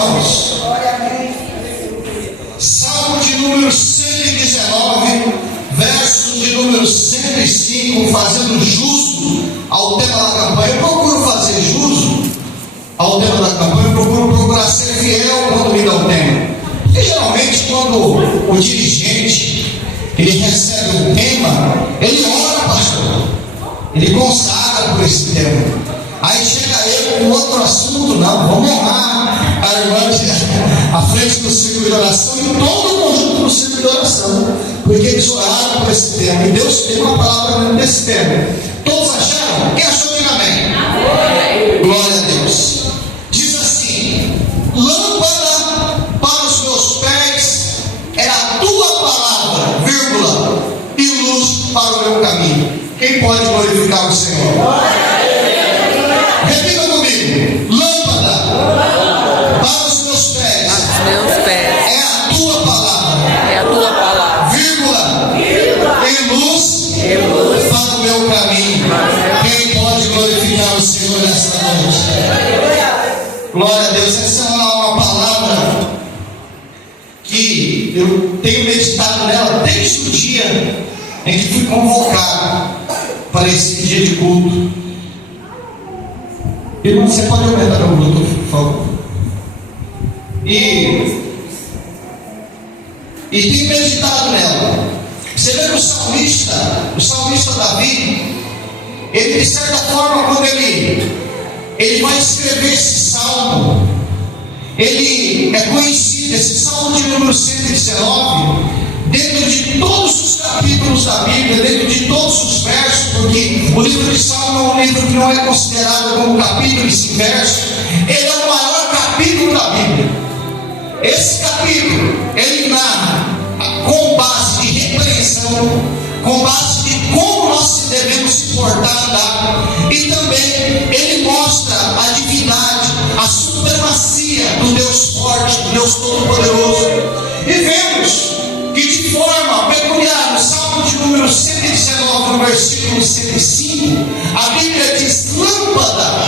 irmãos? Salmo de número 119, verso de número 105, fazendo justo ao tema da campanha. Eu procuro fazer justo ao tema da campanha, eu procuro procurar ser fiel quando me dá o tema. Porque geralmente quando o dirigente ele recebe um tema, ele ora, pastor, ele consagra por esse tema. Aí chega ele com outro assunto, não, vamos honrar a irmã à frente do círculo de oração e todo o conjunto do círculo de oração, porque eles oraram por esse tema e Deus tem uma palavra desse tema. Todos acharam? Quem achou, diga amém. Amém. Glória a Deus. Diz assim: lâmpada para os meus pés é a tua palavra, vírgula, e luz para o meu caminho. Quem pode glorificar o Senhor? Repita comigo: lâmpada para os meus pés é a tua palavra, vírgula, e luz para o meu caminho. Quem pode glorificar o Senhor nesta noite? Glória a Deus. Essa é uma palavra que eu tenho meditado nela desde o dia em que fui convocado para esse dia de culto. Irmão, você pode aumentar o Bluetooth, por favor? E tenho meditado nela. Você vê que o salmista Davi, ele de certa forma, quando ele vai escrever esse salmo, ele é conhecido, esse salmo de número 119, dentro de todos os capítulos da Bíblia, dentro de todos os versos, porque o livro de Salmo é um livro que não é considerado como capítulo e sem verso, ele é o maior capítulo da Bíblia. Esse capítulo, ele narra com base de repreensão, com base de como nós devemos se portar, andar, e também ele mostra a divindade, a supremacia do Deus forte, do Deus todo-poderoso. E vemos que de forma peculiar, no Salmo de número 119, no versículo 105, a Bíblia diz: lâmpada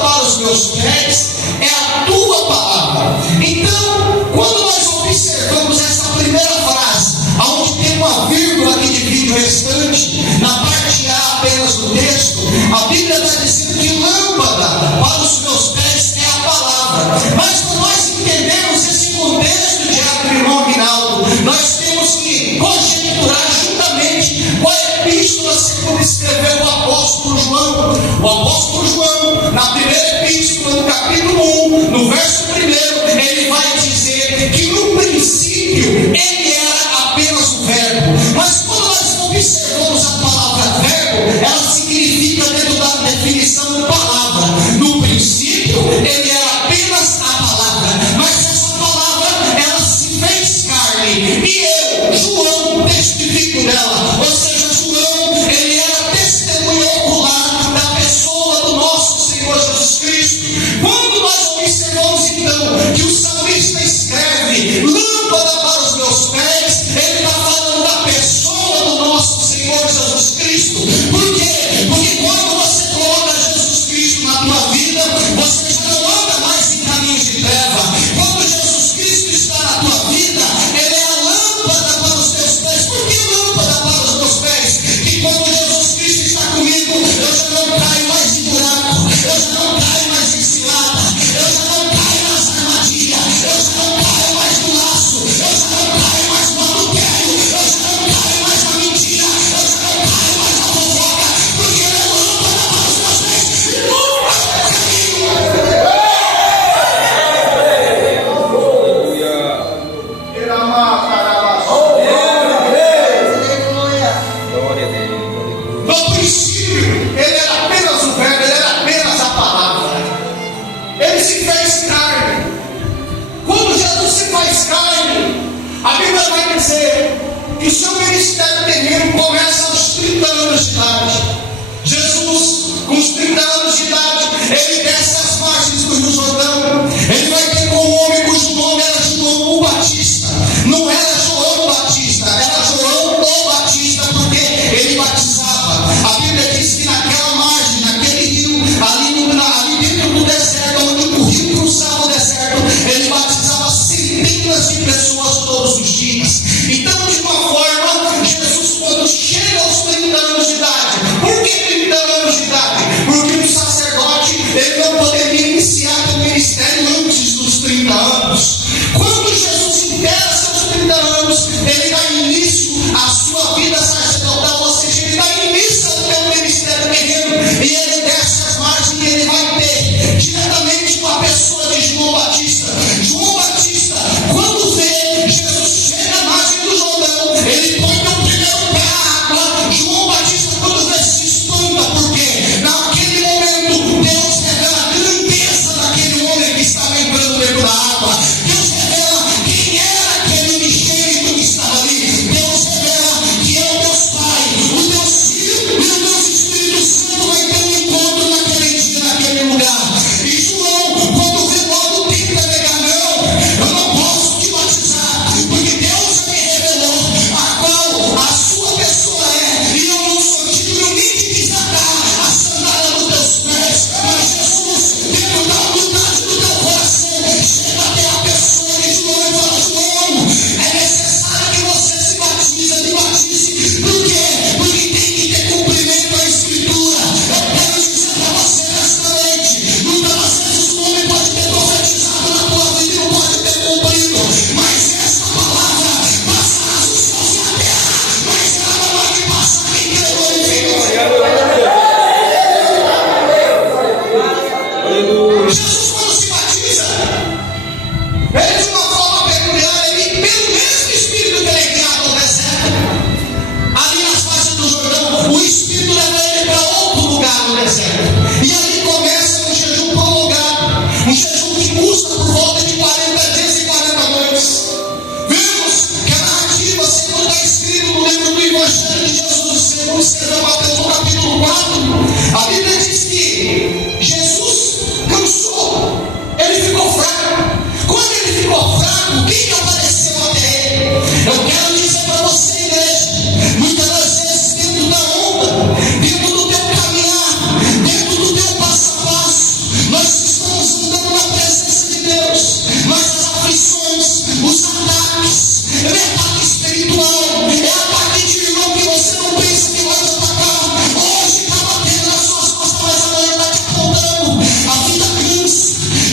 para os meus pés é a tua palavra. Então, quando nós observamos essa primeira frase, onde tem uma vírgula que divide o restante, na parte A apenas do texto, a Bíblia está dizendo que lâmpada para os meus pés é a palavra. Mas quando nós entendemos esse contexto de irmão Rinaldo, nós temos que conjecturar juntamente qual epístola segundo escreveu o apóstolo João. O apóstolo João, na primeira epístola, no capítulo 1, no verso 1, ele vai dizer que no princípio ele era apenas o verbo. Mas quando nós observamos a palavra verbo, ela significa, dentro da definição de palavra, no princípio ele era apenas a palavra. Mas essa palavra, ela se fez carne, e eu, João, testifico dela. Ou seja, João, ele era testemunha ocular da pessoa do nosso Senhor Jesus Cristo. Quando nós observamos então que o salmista escreve lâmpada para os meus pés, ele está falando da pessoa do nosso Senhor Jesus Cristo. Por quê? Porque quando você coloca Jesus Cristo na tua vida, você já não anda mais em caminhos de treva. Quando Jesus Cristo está na tua vida, ele é a lâmpada para os teus pés. Por que lâmpada para os meus pés? Que quando Jesus Cristo está comigo, eu já não caio mais em buraco, eu já não caio mais em cilada, eu já não caio nas armadilhas, eu já não caio mais no laço, eu já não caio mais no adultério, eu já não caio mais na mentira, eu já não caio mais na fofoca, porque ele é lâmpada para os meus pés e luz para o meu caminho. No princípio, ele era apenas o verbo, ele era apenas a palavra. Ele se fez carne. Quando Jesus se faz carne, a Bíblia vai dizer que o seu ministério terreno começa aos 30 anos de idade. Jesus, com os 30 anos de idade, ele desce as margens do Rio Jordão. Ele vai ter com um homem cujo nome era João o Batista. Não era João Batista, era João o Batista, porque ele batizava. A Bíblia diz que naquela margem, naquele rio, ali dentro do deserto, onde o rio cruzava o deserto, usa por volta de 40 dias e 40 noites. Vemos que a narrativa, segundo está escrito no livro do Evangelho de Jesus, segundo escreveu Mateus no capítulo 4, a Bíblia diz que Jesus cansou, ele ficou fraco. Quando ele ficou fraco, quem apareceu até ele? Eu quero dizer para você, igreja, muitas das vezes dentro da onda, dentro do teu caminhar, dentro do teu passo a passo, nós estamos andando na presença de Deus, mas as aflições, os ataques, é ataque espiritual, é ataque de irmão que você não pensa que vai te atacar. Hoje está batendo nas suas costas, mas amanhã está te apontando. A vida cansa,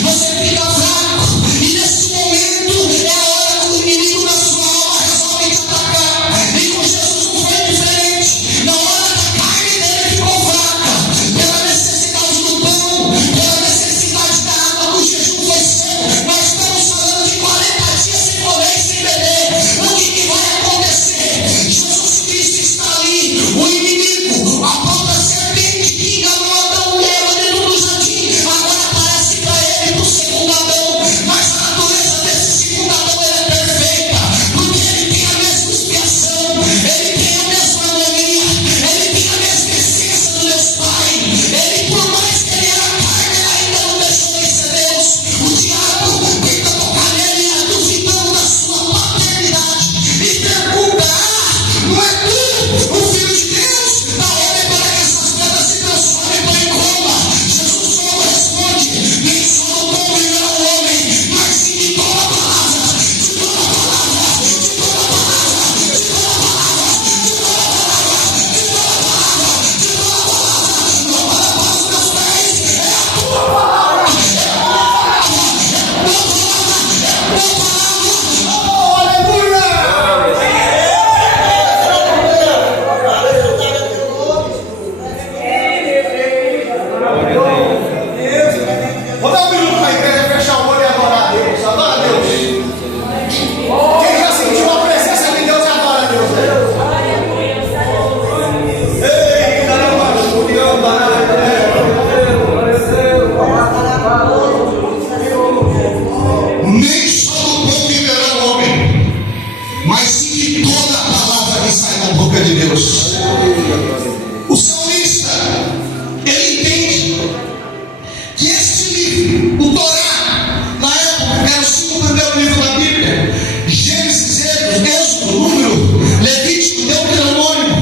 você fica fraco, e nesse momento é a hora que o inimigo da sua alma resolve te atacar. E com Jesus não foi diferente. Na hora que a carne dele ficou fraca, pela necessidade do pão, pela necessidade da água, o jejum foi seco. Nós estamos falando de 40 dias sem comer e sem beber. O que vai acontecer? Jesus Cristo está ali, o inimigo, a própria serpente que enganou Adão e Eva dentro do jardim, agora aparece para ele para o segundo Adão, mas a natureza desse segundo Adão é perfeita, porque ele tem a mesma expiação, ele tem a mesma harmonia, ele tem a mesma essência do Deus Pai. Ele, por mais que ele era carne, ainda não deixou de ser Deus. O diabo tenta tocar nele, duvidando da sua paternidade, e pergunta: não é tu o Filho de Deus? Dá ordem para que essas pedras se transformem em pão e coma. Jesus logo responde: nem só do pão viverá o homem, mas sim de toda a palavra, de toda a palavra, de toda a palavra, de toda a palavra, de toda a palavra, de toda a palavra, de toda a palavra. Lâmpada para os meus pés é a tua palavra, é a tua palavra, é a tua palavra, é a tua palavra. Oh, aleluia! Vou dar um minuto para a igreja fechar o olho e adorar a Deus. Adora a Deus. Quem já sentiu a presença de Deus, adora a Deus. Nem só do pão viverá o homem, mas sim de toda a palavra que sai da boca de Deus. O salmista, ele entende que este livro, o Torá, na época era o 5º livro da Bíblia, Gênesis, Êxodo, Número, Levítico, Deuteronômio,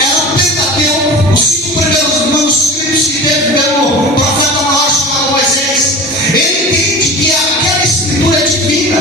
era o Pentateuco, os 5 primeiros manuscritos que teve pelo profeta maior chamado Moisés. Ele entende que aquela escritura é divina,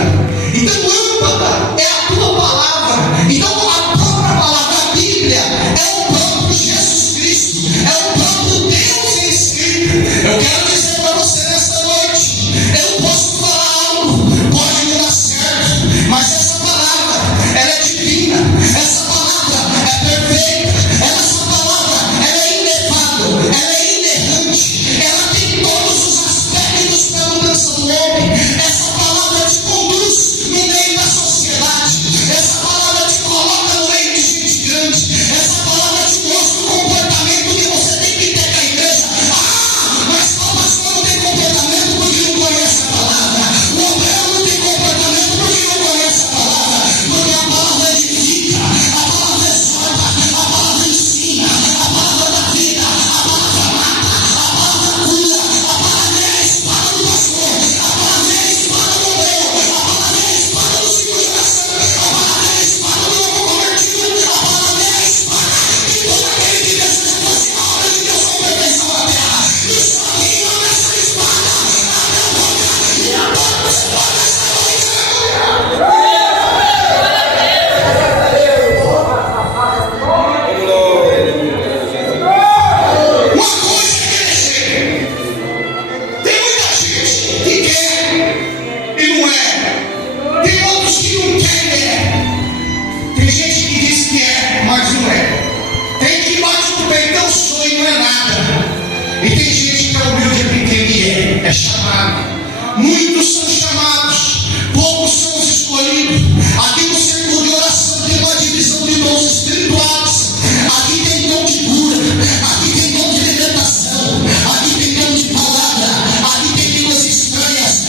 então lâmpada é a tua palavra, então a própria palavra, a Bíblia, é o próprio Jesus Cristo, é o próprio Deus em escrito. Eu quero dizer para você nesta noite, eu posso falar algo, pode não dar certo, mas essa palavra, ela é divina, essa palavra é perfeita, essa palavra, ela é inefável, ela é inerrante, ela tem todos os aspectos da mudança do homem. Essa palavra te conduz no meio da sociedade, essa palavra te coloca no meio de gente grande, essa palavra te mostra o comportamento que você tem que ter com a igreja. Mas o pastor não tem comportamento porque não conhece a palavra, o obreiro não tem comportamento porque não conhece a palavra, porque a palavra edifica, a palavra exorta, a palavra ensina, a palavra da vida, a palavra mata, a palavra cura, a palavra é a espada do pastor, a palavra é a espada do obreiro, a palavra é a espada do segurança, a palavra é a espada do novo convertido, a palavra é a espada de todo aquele que deseja fazer a obra de Deus com perfeição na terra. E só quem ama essa espada abre a boca e a boca explode essa noite. Uma coisa é querer ser. Tem muita gente que quer e não é. Tem outros que não querem. Tem gente que diz que é, mas não é. Tem que bate no peito, eu sou e não é nada. E tem gente que é humilde porque ele é chamado. Muitos são chamados, poucos são os escolhidos. Aqui no círculo de oração tem uma divisão de dons espirituais. Aqui tem dom de cura, aqui tem dom de libertação, aqui tem dom de palavra, aqui tem línguas estranhas,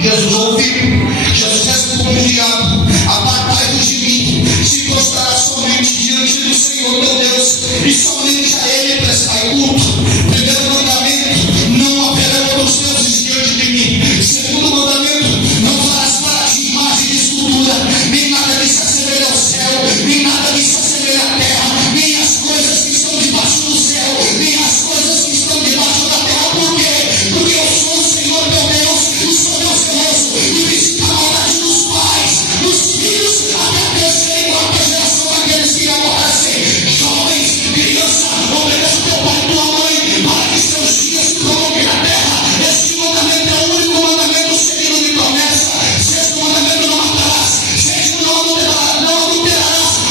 Jesus ouviu. Jesus respondeu ao diabo: apartai-vos de mim, se prostrará somente diante do Senhor teu Deus, e somente a Ele prestai culto. Primeiro mandamento: não haverá outros deuses diante de mim. Segundo mandamento: não farás para ti imagem de escultura, nem nada que se assemelha ao céu, nem nada que se assemelha à terra, nem as coisas que estão debaixo do céu, nem as coisas que estão debaixo da terra. Por quê? Porque eu sou o Senhor teu Deus, e sou Deus zeloso, e visita a maldade dos pais, dos filhos, até a terceira e quarta geração daqueles que aborrecem. Jovens, criança, obedeça teu pai e tua mãe, para que seus dias se prolonguem na terra. Este mandamento é o único mandamento seguido de promessa. Sexto mandamento: não matarás. Sétimo: não adulterarás.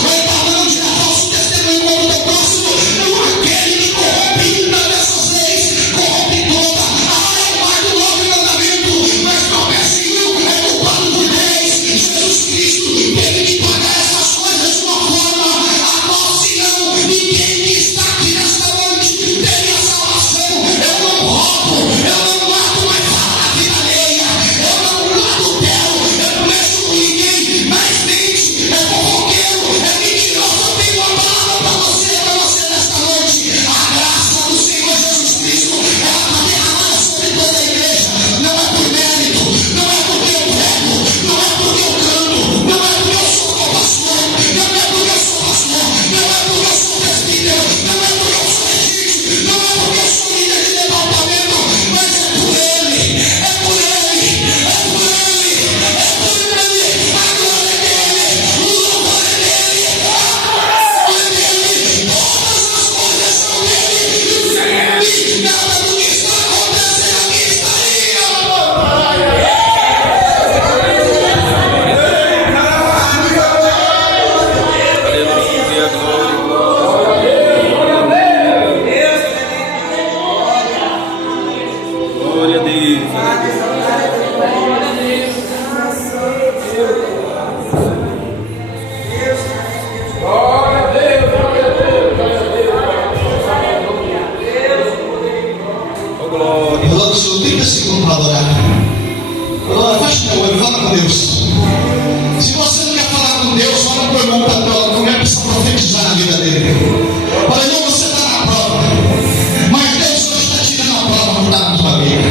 Oitavo: não dirá falso testemunho contra o teu próximo. Não, aquele que corrompe uma dessas leis, corrompe toda. É o mais do novo mandamento, mas tropeça em um, é culpado por 10. Jesus Cristo teve que pagar essas coisas de uma forma a qual, senão, ninguém que está aqui nesta noite teria salvação. Eu não roubo, eu não mato, mas falo da vida alheia. Eu não adultero, eu não mexo com ninguém, mas mente, é fofoqueiro, é mentiroso. Eu tenho uma palavra para você nesta noite. A graça do Senhor Jesus Cristo, ela está derramada sobre toda a igreja. Não é por mérito, não é porque eu prego, não é porque eu canto, não é porque eu sou pastor, não é porque eu sou pastor, não é porque eu sou presbítero, não é porque eu sou regente, não é porque eu sou líder de departamento, mas é por Ele, é por Ele, é por Ele, é por Ele. A glória é dele, o louvor é dele, a adoração é dele, todas as coisas são dele, e nada do que está acontecendo aqui estaria. Glória a Deus. Oh, glória. Eu dou o seu 30 segundos para adorar. Agora fecha o olho, fala com Deus. Se você não quer falar com Deus, fala com o irmão católico, como é que precisa profetizar na vida dele. Fala: irmão, você está na prova, mas Deus hoje está tirando a prova que está na tua vida.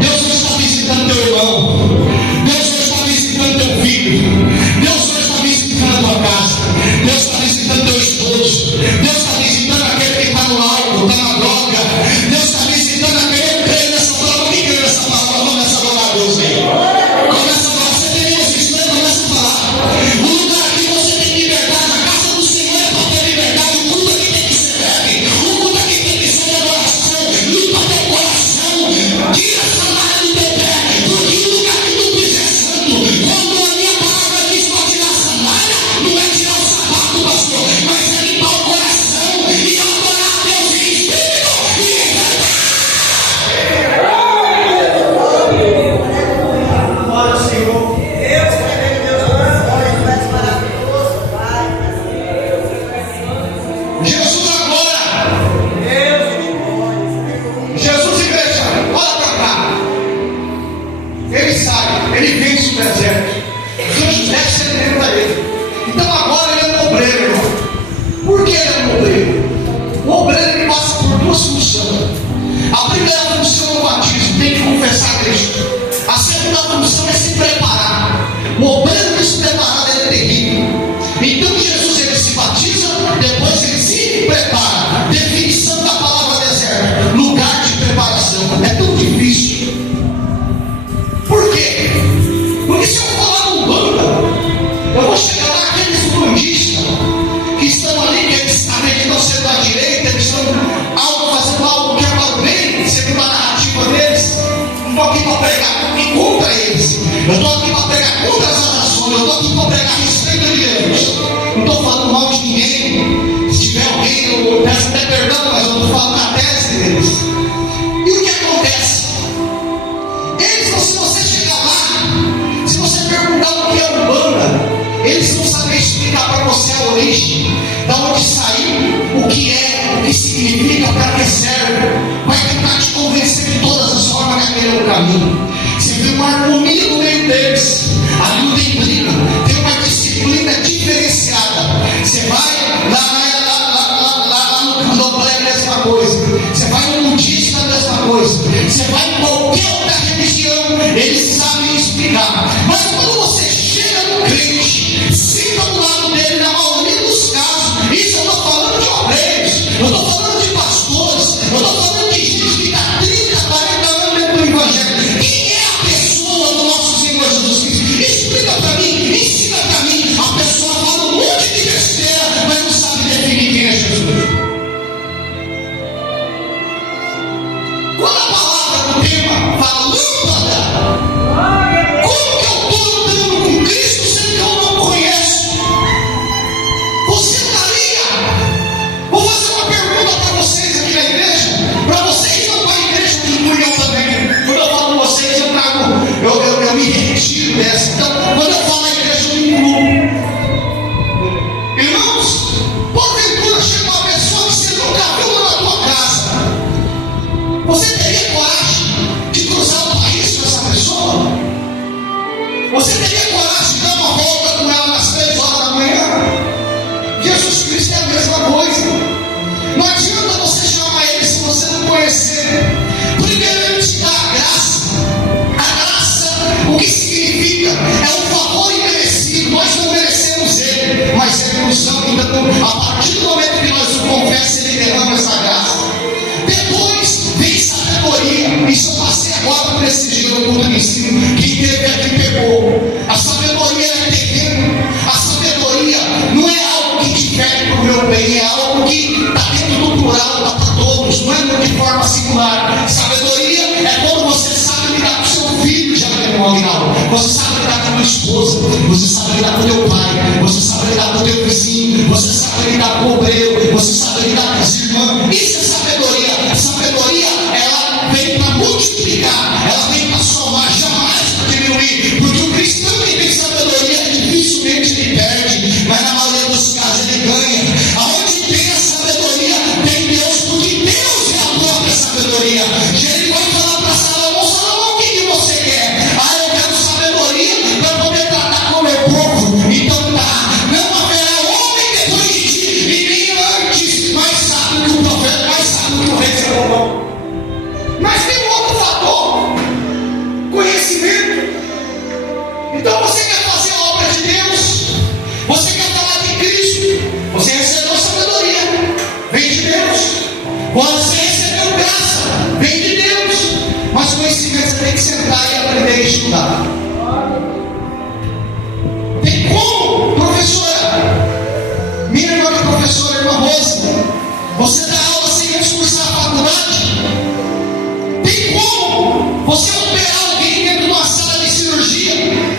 Deus hoje está visitando teu irmão, Deus hoje está visitando teu filho, Deus hoje está visitando a tua casa, Deus está visitando teu esposo, Deus está visitando aquele que está no álcool, está na droga, Deus está visitando aquele que crê nessa palavra. Quem crê nessa palavra? Começa a adorar a Deus aí. Começa a adorar. Você tem Deus estranho, começa a falar. O lugar aqui você tem liberdade, na casa do Senhor é para ter liberdade. O culto aqui tem que ser leve, o culto aqui tem que ser de adoração. Limpa teu coração, tira a sandália do teu pé, porque o lugar que tu pises é santo. Quando a minha palavra diz para tirar a sandália, não é tirar o sapato, pastor, mas é limpar o coração e adorar a Deus em espírito e em verdade. Jesus agora, Jesus igreja, olha para cá. Ele sai, ele vence o deserto. Os anjos descem dentro dele. Então agora ele é um obreiro, irmão. Por que ele é um obreiro? O obreiro ele passa por duas funções. A primeira função é o batismo, tem que confessar Cristo. A segunda função é se preparar. O obreiro despreparado é terrível. Então Jesus ele se batiza, depois ele se prepara. Definição da palavra deserto: lugar de preparação. É tão difícil. Por quê? Porque se eu falar com banda, eu vou chegar lá, aqueles bandistas que estão ali, que eles acreditam ser da direita, eles estão fazendo algo que é para o bem, segundo a narrativa deles. Não estou aqui para pregar contra eles, eu estou aqui para pregar contra as nações, eu estou aqui para pregar a respeito de Deus. Não estou falando mal de ninguém. Se tiver alguém, eu peço até perdão, mas eu estou falando na tese deles. E o que acontece? Eles, se você chegar lá, se você perguntar o que é Umbanda, eles não sabem explicar para você a origem, da onde saiu, o que é, o que significa, para que serve. Vai tentar te convencer de todas as formas que aquele é o caminho. Você vê uma harmonia no meio deles. Ali não tem briga, tem uma disciplina diferenciada. Você vai lá no candomblé, é a mesma coisa. Você vai no budista, é a mesma coisa. Você vai em qualquer outra religião, eles sabem explicar. Mas quando você chega no crente, senta do lado dele, na maioria dos casos, isso eu estou falando de obreiros, eu estou falando de pastores, eu estou falando de gente que está 30, 40 anos dentro do evangelho. Quem é a pessoa do nosso Senhor Jesus Cristo? Explica para mim, ensina para mim. A pessoa fala um monte de besteira, mas não sabe definir quem é Jesus. Quando a palavra do tema fala lâmpada, como que eu estou andando com Cristo sendo que eu não conheço? Você estaria? Vou fazer uma pergunta para vocês aqui na igreja, para vocês não para a igreja que incluam também. Quando eu falo com vocês, eu trago, eu me retiro dessa. Então, quando eu falo na igreja, eu me incluo. Irmãos, porventura chega uma pessoa que você nunca viu na tua casa. Você teria coragem de cruzar o país com essa pessoa? Você teria coragem de dar uma volta com ela às 3 horas da manhã? Jesus Cristo é a mesma coisa. Não adianta você chamar ele se você não conhecer. Primeiro ele te dá a graça. A graça, o que significa? É um favor imerecido. Nós não merecemos ele, mas ele nos ama. Então, a partir do momento que nós o confessamos, ele derrama essa graça. Depois vem sabedoria. Isso eu passei agora por esse dia no culto de ensino. Quem teve aqui pegou. A sabedoria é terreno. A sabedoria não é algo que te pede para o meu bem, é algo que está dentro do plural, está para todos, não é de forma singular. Sabedoria é quando você sabe lidar com seu filho, já que é nominal. Você sabe lidar com a tua esposa, você sabe lidar com o teu pai, você sabe lidar com o teu vizinho, você sabe lidar com o obreiro, você sabe lidar com os irmãos. Isso é sabedoria. Sabedoria, ela vem para multiplicar, ela vem para somar, jamais para diminuir. Porque o cristão que tem sabedoria, dificilmente ele perde, mas na maioria dos casos ele ganha. Aonde tem a sabedoria, tem Deus, porque Deus é a própria sabedoria. Jericó falou para Salomão: Salomão, o que você quer? Eu quero sabedoria para poder tratar com o meu povo. Então tá, não haverá homem depois de ti, e nem antes mais sábio que o profeta, mais sábio que o rei Salomão. Mas tem um outro fator: conhecimento. Então você quer fazer a obra de Deus, você quer falar de Cristo, você recebeu sabedoria, vem de Deus. Você recebeu graça, vem de Deus. Mas conhecimento você tem que sentar e aprender e estudar. Tem como, professora, minha irmã que é professora, irmã Rose, você dá aula sem antes cursar a faculdade? Tem como você operar alguém dentro de uma sala de cirurgia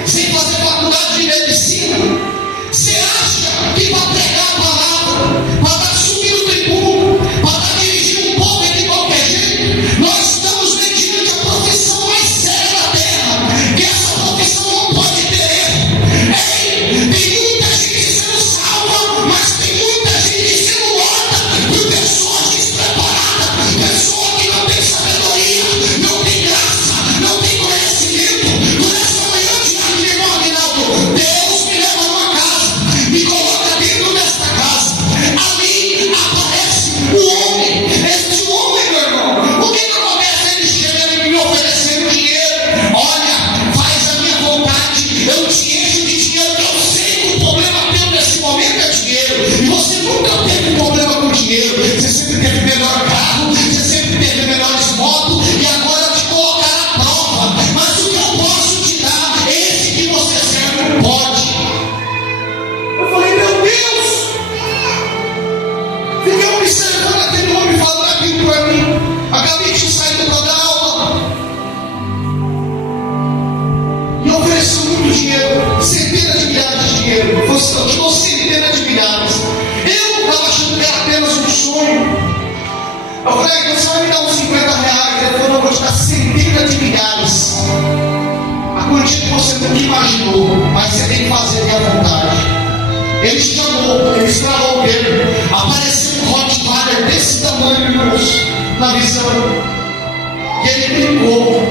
sem fazer faculdade de medicina? Você acha que para pregar a palavra, para subir no tribuno, para dirigir um povo de qualquer jeito, nós estamos mediante a profissão mais séria da terra, que essa profissão não pode ter erro. Tem muita gente sendo salva, mas tem muita gente sendo morta por pessoas despreparadas, pessoas que não têm sabedoria, não têm graça, não têm conhecimento. Por essa manhã, Tiago e irmão Aguinaldo, Deus me leva numa casa, me coloca dentro desta casa. Ali aparece o homem. Este homem, meu irmão, o que acontece? Ele chega me oferecendo dinheiro. Olha, faz a minha vontade, eu te encho de dinheiro. Eu sei que o problema teu nesse momento é dinheiro, e você nunca teve problema com dinheiro. Você sempre teve melhor carro, você sempre teve melhores motos, e agora eu te colocar à prova. Mas o que eu posso te dar, esse que você serve não pode. Eu falei: meu Deus! Fiquei observando aquele homem falando aquilo para mim. Acabei de sair para dar aula e ofereceu muito dinheiro, centenas de milhares de dinheiro. Eu te dou centenas de milhares. Eu estava achando que era apenas um sonho. Eu falei: você vai me dar uns 50 reais? Ele falou: eu vou te dar centenas de milhares. A quantia que você nunca imaginou, mas você tem que fazer a vontade. Ele chamou, ele estralou o dedo, apareceu um Rottweiler desse tamanho, irmãos, na visão. E ele brincou.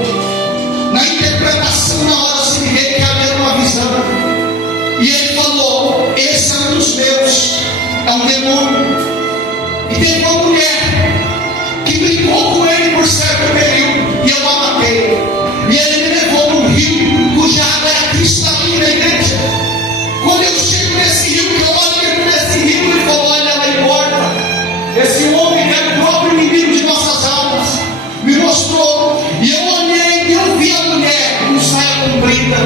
Na interpretação oração. E ele falou: esse é um dos meus, é um demônio. E teve uma mulher que brigou com ele por certo período, e eu a matei. E ele me levou num rio cuja água é cristalina, igreja. Quando eu chego nesse rio, que eu olho nesse rio, ele falou: olha, ela importa. Esse homem é o próprio inimigo de nossas almas. Me mostrou, e eu olhei e eu vi a mulher com saia comprida,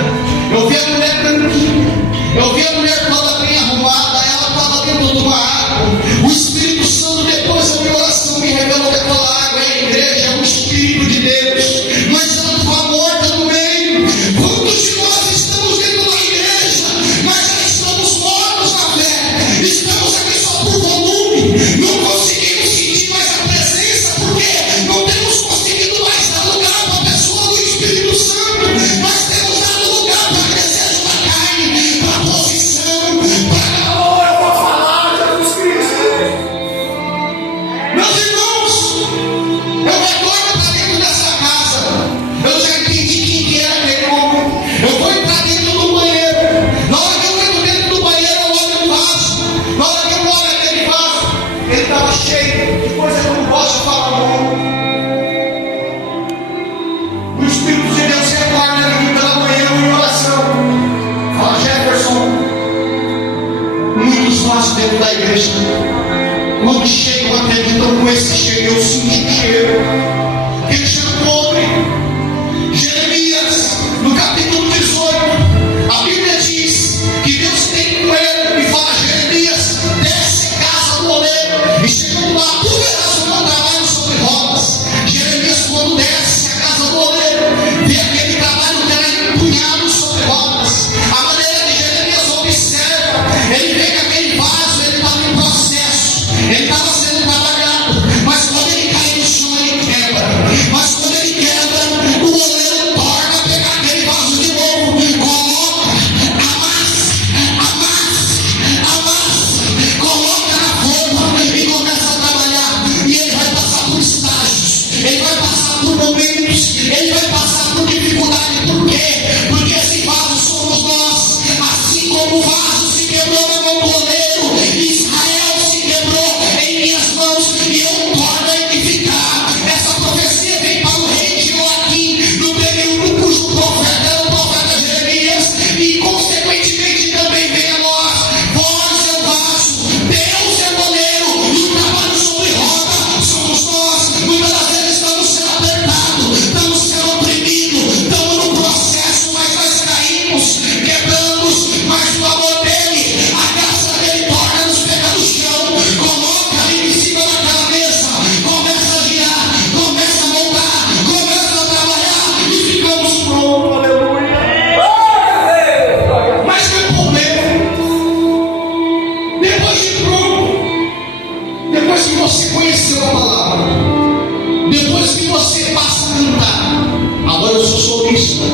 eu vi a mulher branquinha, eu vi a mulher toda bem arrumada, ela estava dentro de uma água. O Espírito Santo, depois da minha oração, me revelou que aquela água é a igreja, é o Espírito de Deus, mas ela estava morta no meio. Quantos de nós estamos dentro da igreja, mas já estamos mortos na fé, estamos aqui só por volume, não conseguimos sentir mais a presença, porque não temos conseguido mais dar lugar para a pessoa do Espírito Santo, mas temos dado lugar para a desejo da carne, para a posição, para a eu vou falar de Jesus Cristo. Meus irmãos, eu retorno para dentro dessa casa, eu já entendi quem que era aquele homem. Eu vou entrar dentro do banheiro, na hora que eu entro dentro do banheiro eu olho o vaso, na hora que eu olho aquele vaso, ele estava cheio de coisa que eu não posso falar o nome. O Espírito de Deus retorna ali pela manhã em oração. Fala: Jefferson, muitos vasos dentro da igreja, quando chegam até mim, estão com esse cheiro, eu sinto o cheiro, aquele cheiro podre. Jeremias, no capítulo 18, a Bíblia diz que Deus tem com ele e fala: Jeremias, desce a casa do oleiro, e chegando lá, tu verás o meu trabalho sobre rodas. Jeremias, quando desce a casa do oleiro, vê aquele trabalho dela empunhado sobre rodas. A maneira que Jeremias observa, ele vê que aquele vaso, ele estava em processo, ele estava sendo trabalhado, mas quando ele cai no chão, ele quebra. Mas quando ele quebra, o oleiro torna a pegar aquele vaso de novo, coloca, amassa, coloca na forma e começa a trabalhar. E ele vai passar por estágios, ele vai passar por momentos, ele vai passar por dificuldade. Por quê? Porque esse vaso somos nós. Assim como o vaso se quebrou na mão do oleiro, Israel se quebrou em minhas mãos, e eu torno a edificar. Essa profecia vem para o rei de Joaquim, no período cujo profeta era o profeta Jeremias, e consequentemente também vem a nós. Vós é o vaso, Deus é o oleiro, e o trabalho sobre roda somos nós. Muitas das vezes estamos sendo apertados, estamos sendo oprimidos, estamos no processo, mas nós caímos, quebramos, mas o amor dele, a graça dele torna nos pegar no chão, coloca ali em cima daquela mesa, começa a girar, começa a montar, começa a trabalhar e ficamos prontos. Aleluia. Mas não é problema. Depois de pronto, depois que você conheceu a palavra, depois que você passa a cantar, agora eu sou solista,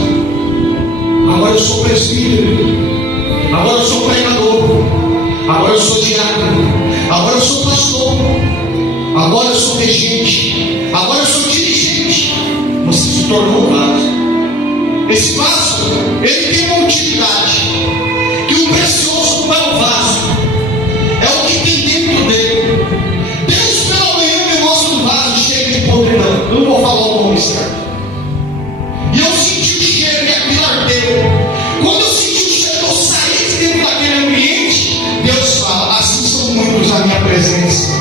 agora eu sou presbítero, agora eu sou pregador, agora eu sou diácono, agora eu sou pastor, agora eu sou regente, agora eu sou dirigente. Você se tornou um vaso. Esse vaso, ele tem uma utilidade, que o precioso não é o vaso, é o que tem dentro dele. Deus pela manhã me mostra um vaso cheio de podridão, eu não vou falar o nome certo, e eu senti o cheiro e aquilo ardeu. Quando eu senti o cheiro, eu saí de dentro daquele ambiente. Deus fala: assim são muitos na minha presença.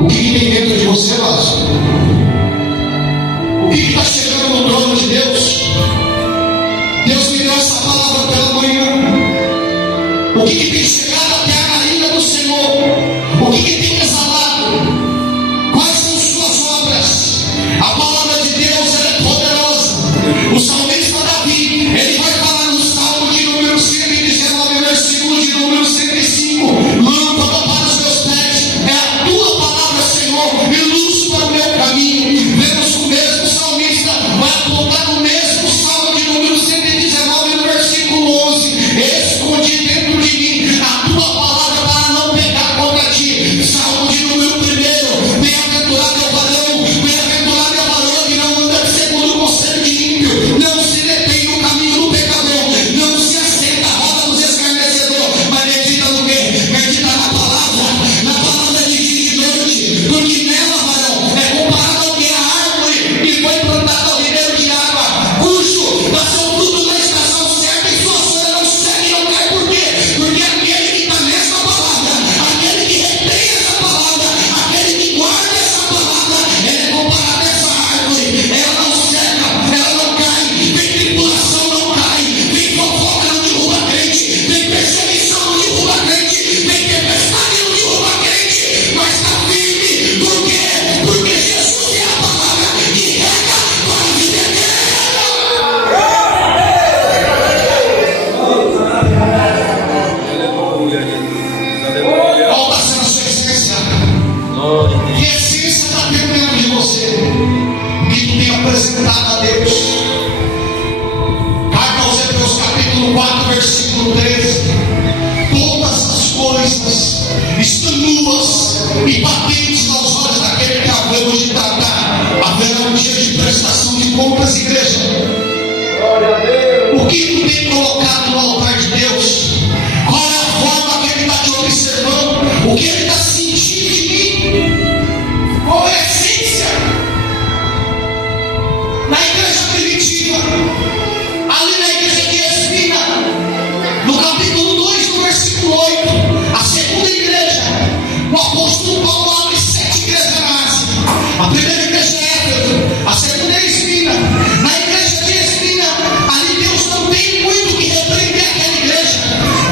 O que tem dentro de você, vaso? O que está chegando no trono de Deus? Deus me deu essa palavra pela manhã. O que tem chegado até a narina do Senhor? O que tem exalado? Quais são suas obras? A palavra de Deus, ela é poderosa. O salmista Davi, ele vai falar no Salmo de número 119, versículo de número 105: lâmpada para os meus pés é a tua palavra, Senhor, e luz para o meu caminho. Vemos o mesmo salmista vai apontar no mesmo Salmo de número 119, no versículo 11: escondi dentro de mim a apresentada a Deus. Carta aos Hebreus capítulo 4, versículo 13. Todas as coisas estão nuas e patentes aos olhos daquele que havemos de tratar. Haverá um dia de prestação de contas, igreja. O que tu tem colocado no altar de Deus? Qual é a forma que Ele está te observando? O que Ele está sentindo de mim? Qual é a essência? Na igreja primitiva, ali na igreja de Esmina, no capítulo 2, no versículo 8, a segunda igreja, o apóstolo Paulo abre 7 igrejas na Ásia. A primeira igreja é Éfeso, a segunda é Esmina. Na igreja de Esmina, ali Deus não tem muito que repreender aquela igreja,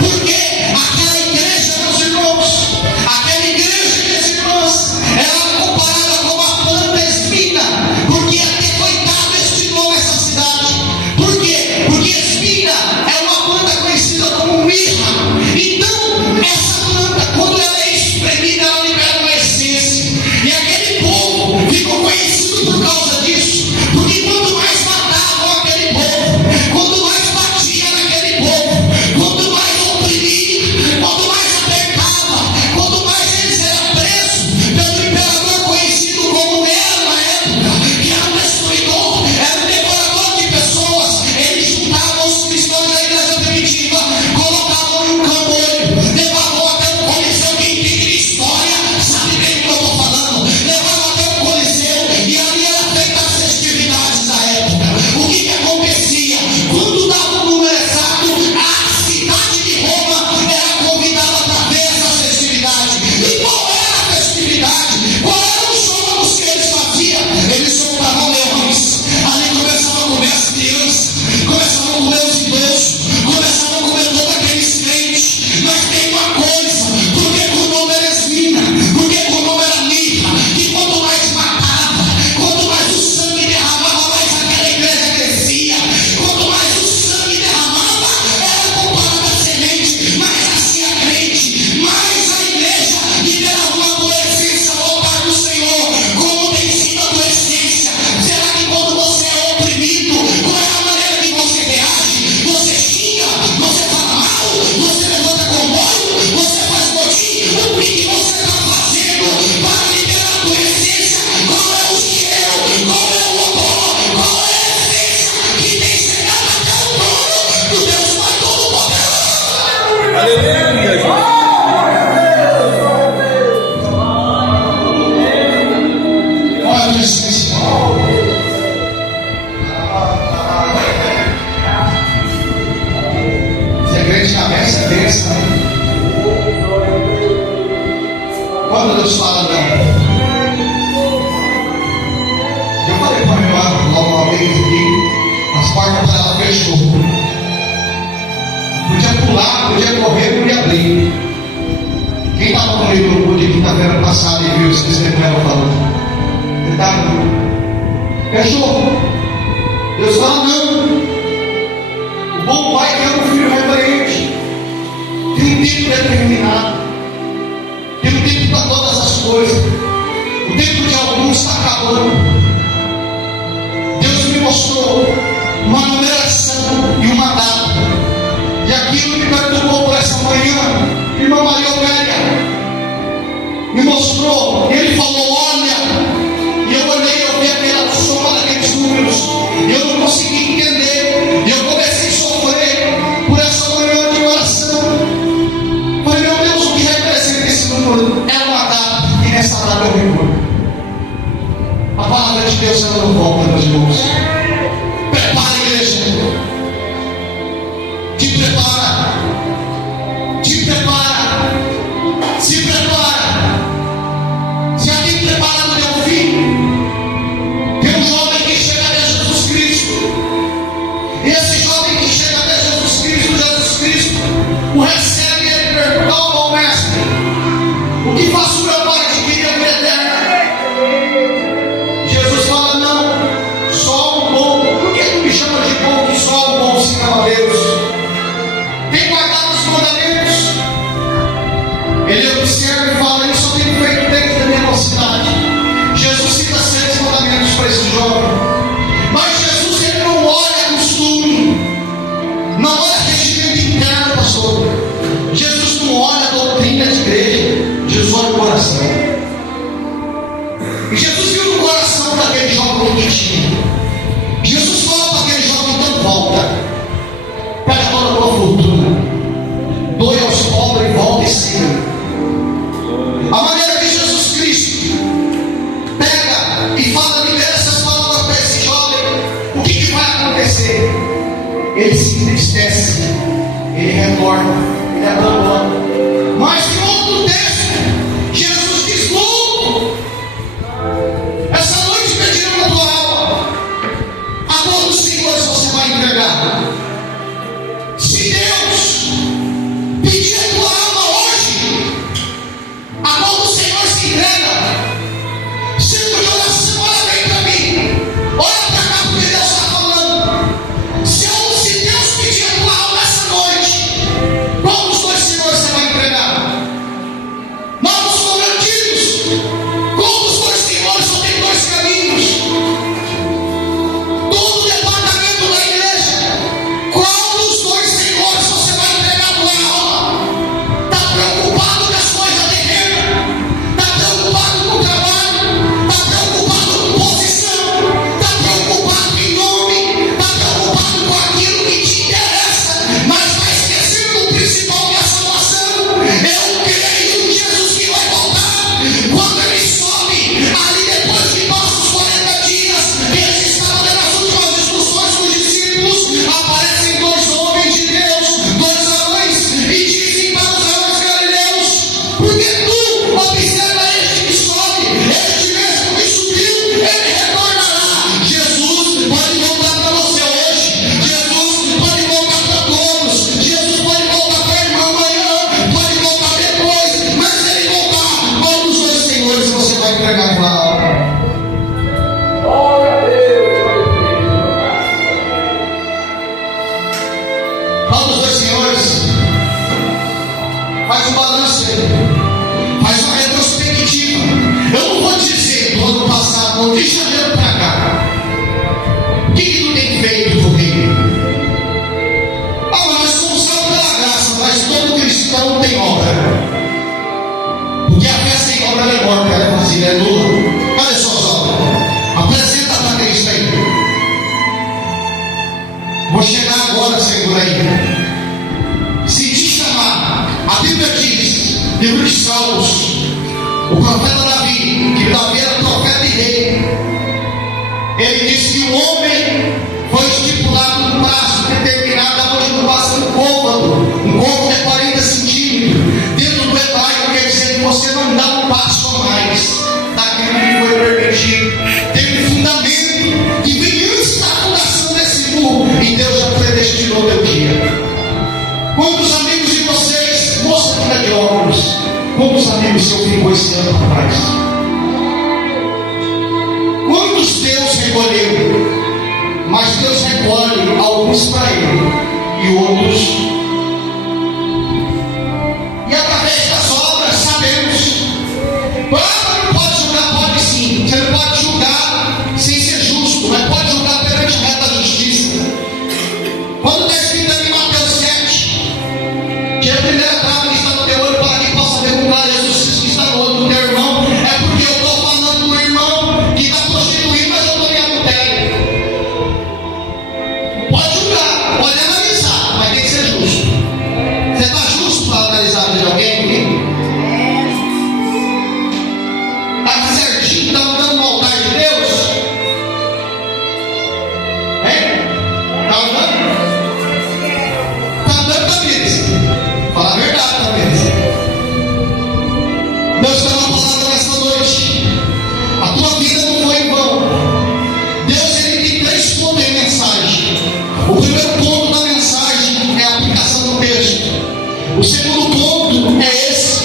porque aquela igreja, meus irmãos, aquela igreja, minhas irmãs, ela é comparada com uma planta espina, porque até coitado estinou essa cidade. Por quê? Porque espina é uma planta conhecida como mirra. Então, essa planta, quando ela é espremida, ela libera uma essência. E aquele povo ficou conhecido por causa disso, porque quanto mais matavam aquele povo, quanto mais batia naquele povo, quanto mais oprimia, quanto mais apertava, quanto mais eles eram presos pelo imperador conhecido como Nero na época, que era um destruidor, era um devorador de pessoas. Eles juntavam os cristãos da igreja primitiva, colocavam em um cambolho, levavam até o Coliseu. Quem entende história sabe bem o que eu estou falando. Levavam até o Coliseu e ali era feita as festividades da época. O que acontecia? Quando dava um número exato, a cidade de Roma era convidada para ver essas festividades. E qual era a festividade? Qual era os jogos que eles faziam? Eles soltavam leões. Ali começavam a comer as crianças, começavam a comer os idosos, começavam a comer todos aqueles crentes. Mas tem uma coisa, porque o nome era Esmina, porque o nome era mirra, que quanto mais matava, quanto mais o sangue derramava, mais aquela igreja crescia. Quanto mais o sangue derramava, era comparada a semente, mais nascia crente, mais a igreja liberava uma tua essência ao altar do Senhor. Como tem sido a tua essência? Será que quando você é oprimido, qual é a maneira que você reage? Você xinga, você fala mal, você levanta comboio, você faz motim? O que você está fazendo para liberar a tua essência? Qual é o cheiro? Qual é o odor? Qual é a essência que tem chegado até o trono do Deus Pai Todo-Poderoso? Aleluia, Jesus. Qual é a tua essência? Se é crente na mesa, é bênção. Quando Deus fala não, eu falei para minha irmã logo uma vez aqui, as portas dela fechou. Podia pular, podia correr, podia abrir. Quem estava comigo no culto de quinta-feira passada e viu esse testemunho falando? Ele estava fechou. Deus fala não. O bom pai quer um filho reverente. Tem um tempo determinado. Tem um tempo para todas as coisas. O tempo de alguns está acabando. Deus me mostrou uma numeração e uma data. E aquilo me perturbou por essa manhã. Irmã Maria Omélia me mostrou. Ele falou: olha. E eu olhei, eu vi aquela soma daqueles números. E eu não consegui entender. E eu comecei a sofrer por essa manhã de oração. Falei: meu Deus, o que representa esse número? É uma data. E nessa data eu recuo. A palavra de Deus ela não volta, meus irmãos. Prepara, igreja. Te prepara. Te prepara. Se prepara. Se alguém preparado de ouvir, tem um jovem que chega até Jesus Cristo. E esse jovem que chega até Jesus Cristo o recebe e ele pergunta: ó bom mestre, o que faço meu pai adquirir a vida eterna? Jesus fala: não, só um bom. Por que tu me chama de bom que só um bom se chama Deus? Tem guardado os mandamentos? Ele observa e fala: isso eu tenho feito desde a minha mocidade. Jesus cita 6 mandamentos para esse jovem. Mas misericórdia. Ele é bom. Mas em outro texto, Jesus diz: louco, essa noite pediram a tua alma, a quantos senhores você vai entregar? Se Deus pedir a tua alma hoje, a quantos Senhor se entrega? Círculo de oração, olha bem para mim, olha para cá, porque Deus está falando. Se Deus pedir a tua alma essa noite, qual dos dois senhores você vai entregar? Novos convertidos, qual dos dois senhores só tem dois caminhos? Todo o departamento da igreja, qual dos dois senhores você vai entregar a tua alma? Está preocupado com as coisas terrenas? Está preocupado com o trabalho? Está preocupado com posição? Está preocupado em nome? Está preocupado com aquilo que te interessa, mas vai esquecendo o principal, que é a salvação? Eu creio em Jesus que vai voltar. Quando ele sobe, ali depois que passa os 40 dias, eles estavam tendo as últimas discussões com os discípulos, aparecem dois homens de Deus, dois anões, e dizem para os anões galileus: porque tu observa este que sobe, este mesmo que subiu, ele retornará. Jesus pode voltar para você hoje, Jesus pode voltar para todos, Jesus pode voltar para a irmã amanhã, pode voltar depois, mas ele voltar, qual dos dois senhores você vai entregar para a alma? Qual dos dois senhores? Faz um balanço aí, faz uma retrospectiva. Eu não vou dizer do ano passado, de janeiro para cá, o que tu tem feito comigo? Nós somos salvos pela graça, mas todo cristão tem obra, porque a fé sem obra é morta, ela é vazia, é nula. Cadê suas obras? Apresenta para Cristo aí. Vou chegar agora, Senhor, aí. Se te chamar, a Bíblia diz, livro de Salmos, o profeta Davi, que Davi era profeta e rei, ele disse que o homem foi estipulado um prazo determinado, onde não passa um côvado de 40 centímetros. Dentro do hebraico quer dizer que você não dá um passo a mais daquilo que foi permitido. Tem um fundamento que vem antes da fundação desse mundo, e Deus já predestinou o teu dia. Quantos amigos de vocês, moça que está de óculos, quantos amigos seu ficou esse ano atrás? Quantos Deus recolheu? Mas Deus recolhe alguns para Ele e outros. E através das obras sabemos. Não pode julgar, pode sim. Você não pode julgar sem ser justo, mas pode julgar perante a reta justiça. Quando está escrito ali em Mateus 7, que é a primeira trave que está no teu olho para que possa derrubar Jesus que está no olho do teu irmão, é porque eu estou falando do irmão que está prostituindo, mas eu estou em adultério. Pode julgar, pode analisar, mas tem que ser justo. Você está justo para analisar a vida de alguém? Está certinho? Está andando no altar de Deus? Hein? Está andando? Está andando, Tamires? Fala a verdade, Tamires. Deus está na palavra nessa noite. A tua vida não foi em vão. Deus, ele tem 3 pontos em mensagem. O primeiro ponto da mensagem é a aplicação do texto. O segundo ponto é esse: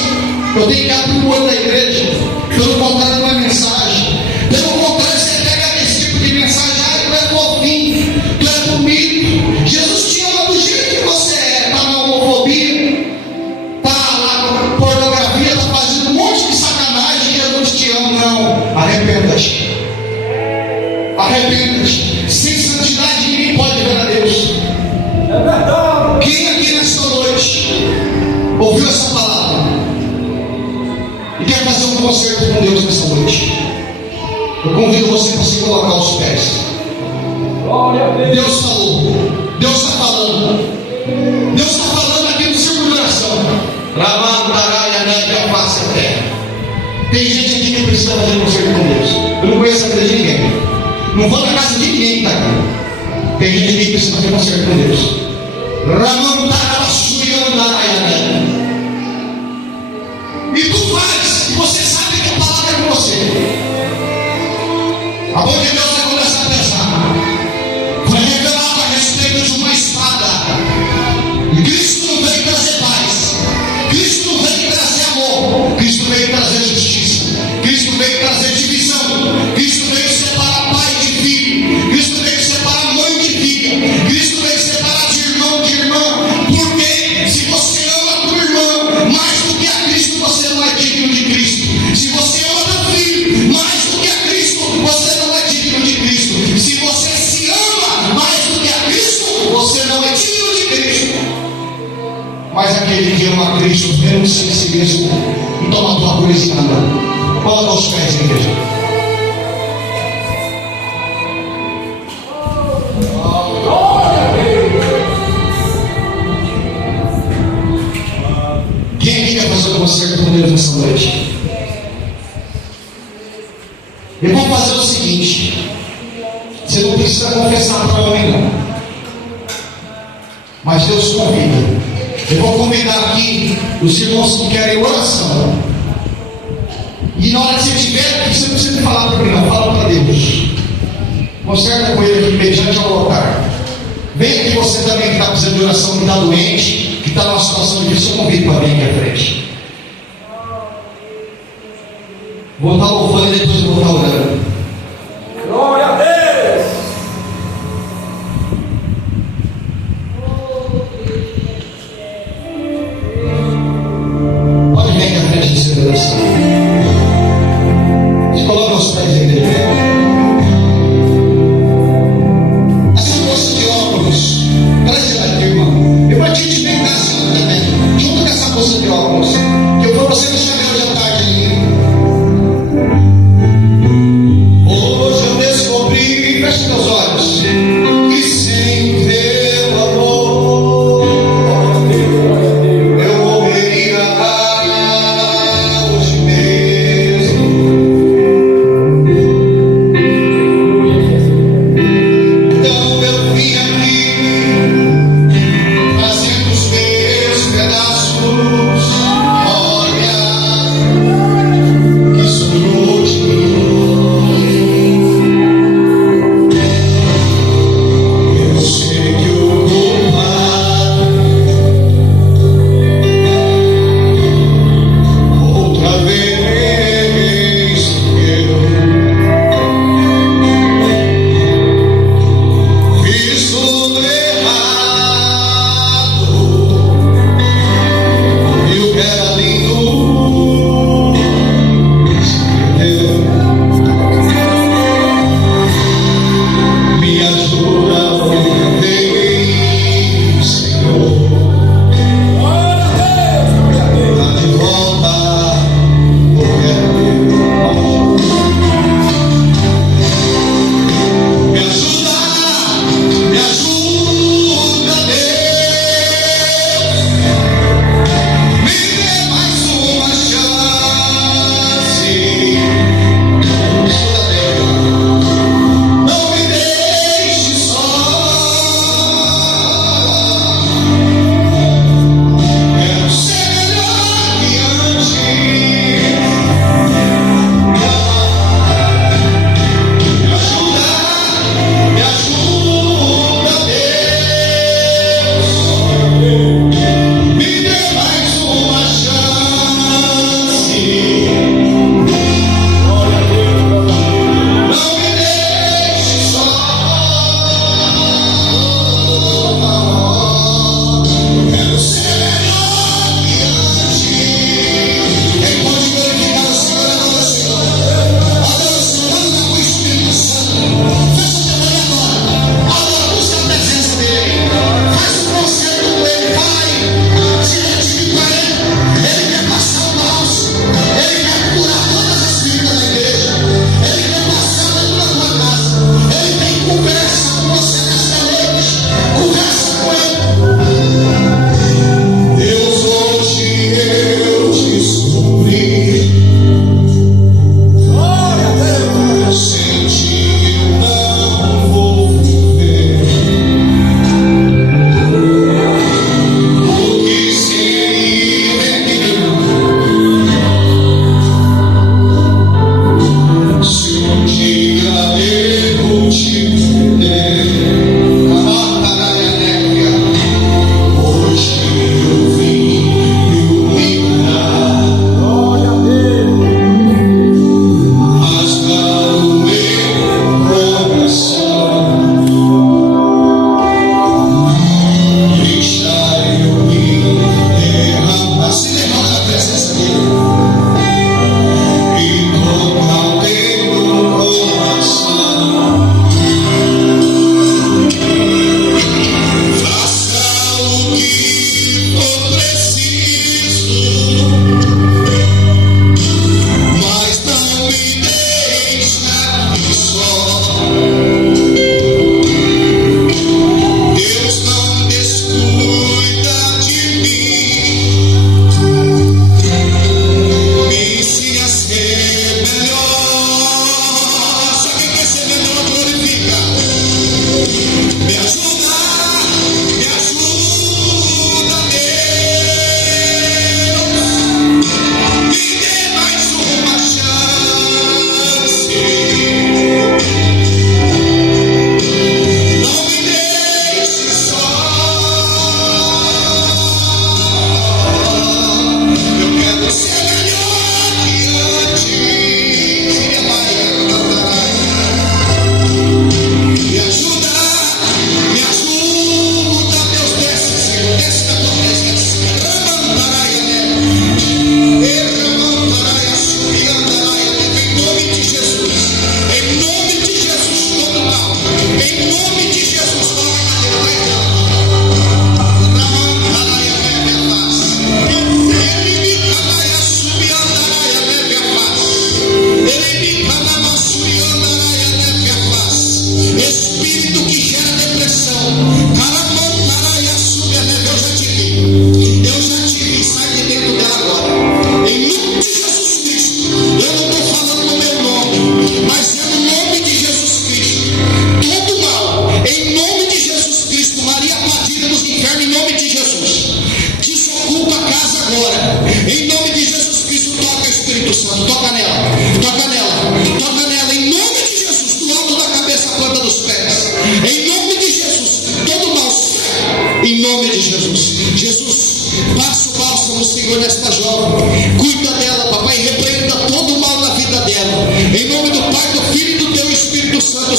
eu tenho que abrir o olho da igreja. Pelo contrário, não é mensagem. Pelo contrário, você pega esse tipo de mensagem: tu é fofinho, tu é bonito, Jesus te ama do jeito que você é. Está na homofobia, está lá com pornografia, está fazendo um monte de sacanagem. Jesus te ama. Não, arrependa-te. Arrependa-te. Sem santidade ninguém pode ver a Deus. É verdade. Quem aqui nesta noite ouviu essa palavra e quer fazer um concerto com Deus nessa noite? Eu convido você para se colocar aos pés. Glória a Deus. Deus falou, Deus está falando, Deus está falando aqui no círculo de oração. Ramandaraya neve a face da terra. Tem gente aqui que precisa fazer um concerto com Deus. Eu não conheço a vida de ninguém, não vou na casa de ninguém que está aqui. Tem gente aqui que precisa fazer um concerto com Deus. Ramandarabasurianda Mas aquele que ama a Cristo renuncia a si mesmo e toma a tua cruz e anda. Coloca os pés, igreja. Quem aqui quer fazer um concerto com Deus nessa noite? E vamos fazer o seguinte: você não precisa confessar para o homem, não. Mas Deus convida. Eu vou convidar aqui os irmãos que querem oração. E na hora que você estiver aqui, você não precisa falar para mim, não. Fala para Deus. Conserta com ele aqui mediante ao altar. Vem aqui você também que está precisando de oração, que está doente, que está numa situação difícil. Eu convido para vir aqui à frente. Vou estar louvando e depois eu vou estar orando. Glória a Deus. Pode vir aqui à frente de oração. Se coloca os pés em igreja. Essa moça de óculos, traz ela aqui, irmão. Eu vou te despegar assim também, junto com essa moça de óculos, que eu vou você deixar hoje à tarde ali. Hoje eu descobri, feche meus olhos, que sem teu amor eu morreria hoje mesmo. Então eu vim aqui trazendo os meus pedaços. Olha que sobrou de mim.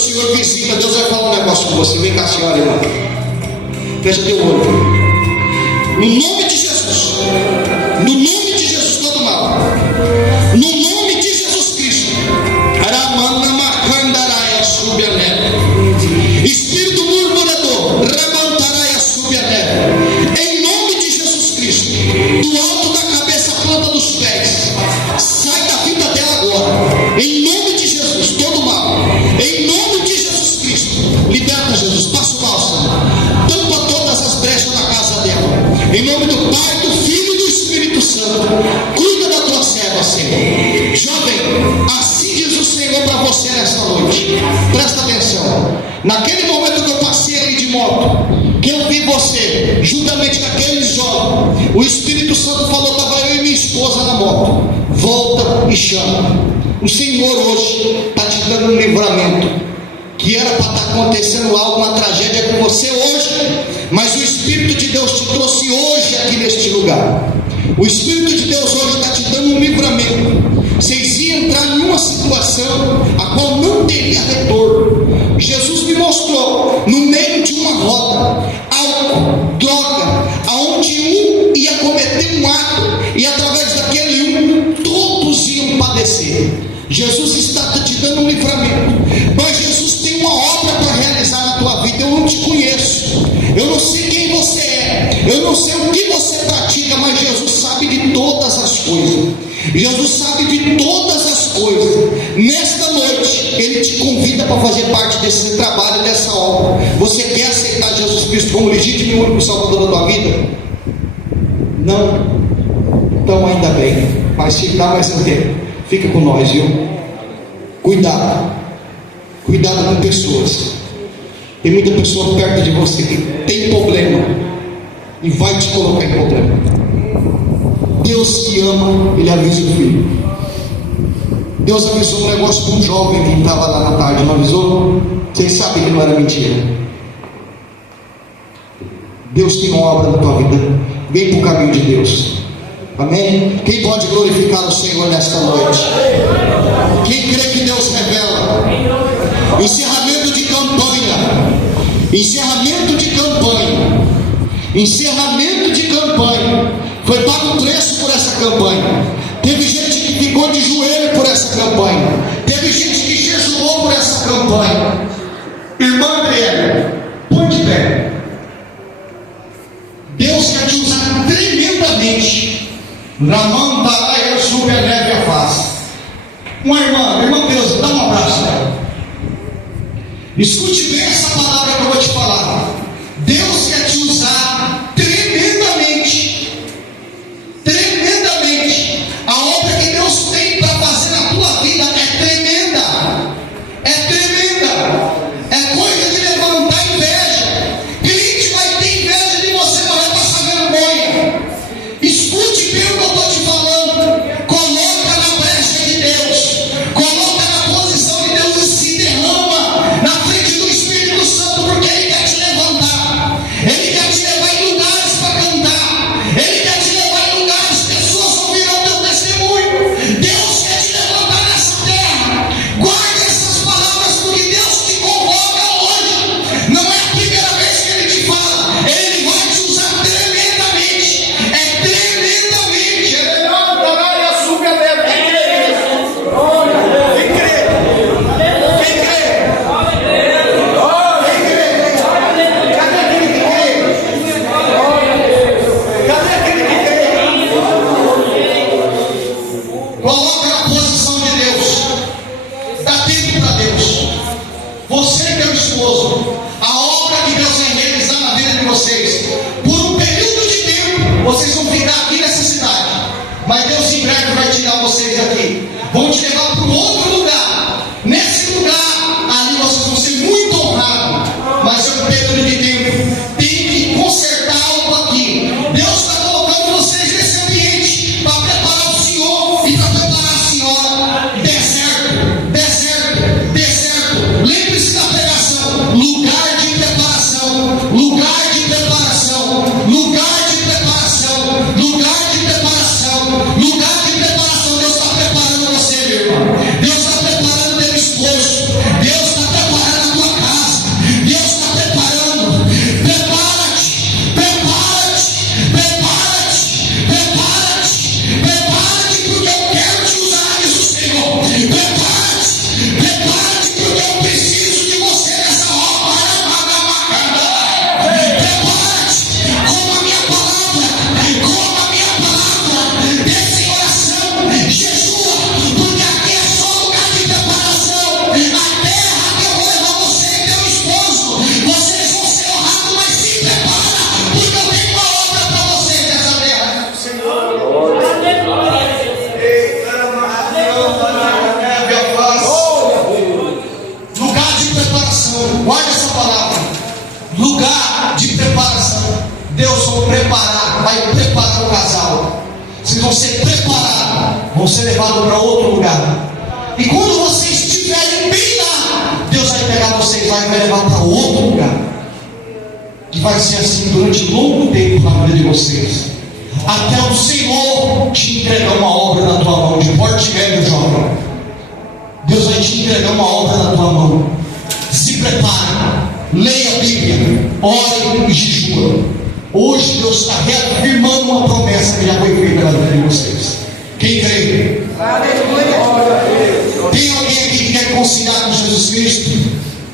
Senhor visita, Deus vai falar um negócio com você. Vem cá, senhora, irmã. Fecha teu olho. No nome de Jesus. No nome de Jesus, todo mal. No nome de Jesus Cristo. Ramana Macandaraia Subiané. Espírito murmurador, Ramantaraia Subiané. Em nome de Jesus Cristo, do alto da cabeça à planta dos pés, sai da vida dela agora. Em nome de Jesus, todo mal. Em nome de Jesus Cristo, liberta Jesus. Passa o bálsamo. Tampa todas as brechas na casa dela. Em nome do Pai, do Filho e do Espírito Santo. Cuida da tua serva, Senhor. Jovem, assim diz o Senhor para você nesta noite. Presta atenção. Naquele momento que eu passei ali de moto, que eu vi você, juntamente com aquele jovem, o Espírito Santo falou: estava eu e minha esposa na moto. Volta e chama. O Senhor hoje está te dando um livramento. Que era para estar acontecendo algo, uma tragédia com você hoje, mas o Espírito de Deus te trouxe hoje aqui neste lugar. O Espírito de Deus hoje está te dando um livramento. Vocês iam entrar em uma situação a qual não teria retorno. Jesus me mostrou no meio de uma roda, álcool, droga, aonde um ia cometer um ato e através daquele um todos iam padecer. Jesus está te dando um livramento, mas Jesus tem uma obra para realizar na tua vida. Eu não te conheço, eu não sei quem você é, eu não sei o que você pratica, mas Jesus sabe de todas as coisas. Jesus sabe de todas as coisas. Nesta noite Ele te convida para fazer parte desse trabalho, dessa obra. Você quer aceitar Jesus Cristo como legítimo e único Salvador da tua vida? Não? Então ainda bem, mas se dá mais um tempo, fica com nós, viu? Cuidado com pessoas. Tem muita pessoa perto de você que tem problema e vai te colocar em problema. Deus que ama, Ele avisa o filho. Deus avisou um negócio para um jovem que estava lá na tarde, não avisou? Vocês sabem que não era mentira. Deus tem uma obra na tua vida. Vem para o caminho de Deus. Amém? Quem pode glorificar o Senhor nesta noite? Quem crê que Deus revela? Encerramento de campanha. Encerramento de campanha. Encerramento de campanha. Foi pago um preço por essa campanha. Teve gente que ficou de joelho por essa campanha. Teve gente que jejuou por essa campanha. Irmã Adriana, põe de pé. Deus quer te usar tremendamente. Ramão Taraia sobre a neve a face. Uma irmã Deus, dá um abraço nela. Escute bem essa palavra que eu vou te falar. Deus quer te usar tremendamente. Tremendamente. A obra que Deus tem para fazer na tua vida é tremenda. É tremenda. É coisa de levantar inveja. Crente vai ter inveja de você, mas vai passar vergonha. Escute bem o que eu estou te falando. Coloca na brecha de Deus. Coloca na posição de Deus e se derrama na frente do Espírito Santo, porque Ele quer te levantar. Ele quer te levar em lugares para cantar. Ele quer te levar em lugares, pessoas ouvirão teu testemunho. Deus quer te levantar nessa terra. Guarda essas palavras, porque Deus te convoca hoje. Não é a primeira vez que Ele te fala. Ele vai te usar tremendamente. É tremendamente. Ele não dará e a sua neve. Quem crê? Quem crê? Quem crê? Quem crê? Cadê aquele que crê? Cadê aquele que crê? Coloca na posição de Deus. Dá tempo para Deus. Você e teu esposo. A obra que Deus vai realizar na vida de vocês. Por um período de tempo, vocês vão ficar aqui nessa cidade. Mas Deus em breve vai tirar vocês daqui. Vão te levar para um outro lugar. Nesse lugar, ali vocês vão ser muito honrados. Mas é um período de tempo. Tem que consertar algo aqui. Deus está colocando vocês nesse ambiente para preparar o Senhor e para preparar a senhora. Deserto, deserto, deserto. Lembre-se da pregação. Lugar de preparação. Lugar de preparação. Lugar de preparação. Lugar de preparação. Lugar de preparação. Deus está preparando você, meu irmão. Deus está preparando teu esposo. Deus está preparando preparação. Guarda essa palavra. Lugar de preparação. Deus vai preparar o casal. Vocês vão ser preparados, vão ser levados para outro lugar. E quando vocês estiverem bem lá, Deus vai pegar vocês lá e vai levar para outro lugar. E vai ser assim durante longo tempo na vida de vocês, até o Senhor te entregar uma obra na tua mão, de porte médio, jovem. Deus vai te entregar uma obra na tua mão. Se prepare, leia a Bíblia, ore e jejua. Hoje Deus está reafirmando uma promessa que já foi feita na vida de vocês. Quem crê? Tem alguém aqui que quer conciliar com Jesus Cristo?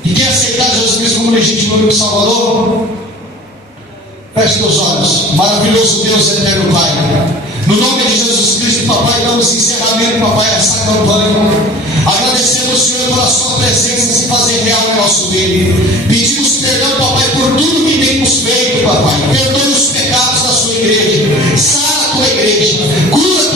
Que quer aceitar Jesus Cristo como legítimo único Salvador? Feche teus olhos. Maravilhoso Deus, eterno Pai, no nome de Jesus Cristo, papai, damos encerramento, papai, a essa campanha. Agradecemos, Senhor, pela sua presença se fazer real no nosso meio. Pedimos perdão, papai, por tudo que temos feito, papai. Perdoe os pecados da sua igreja. Sara a tua igreja. Cura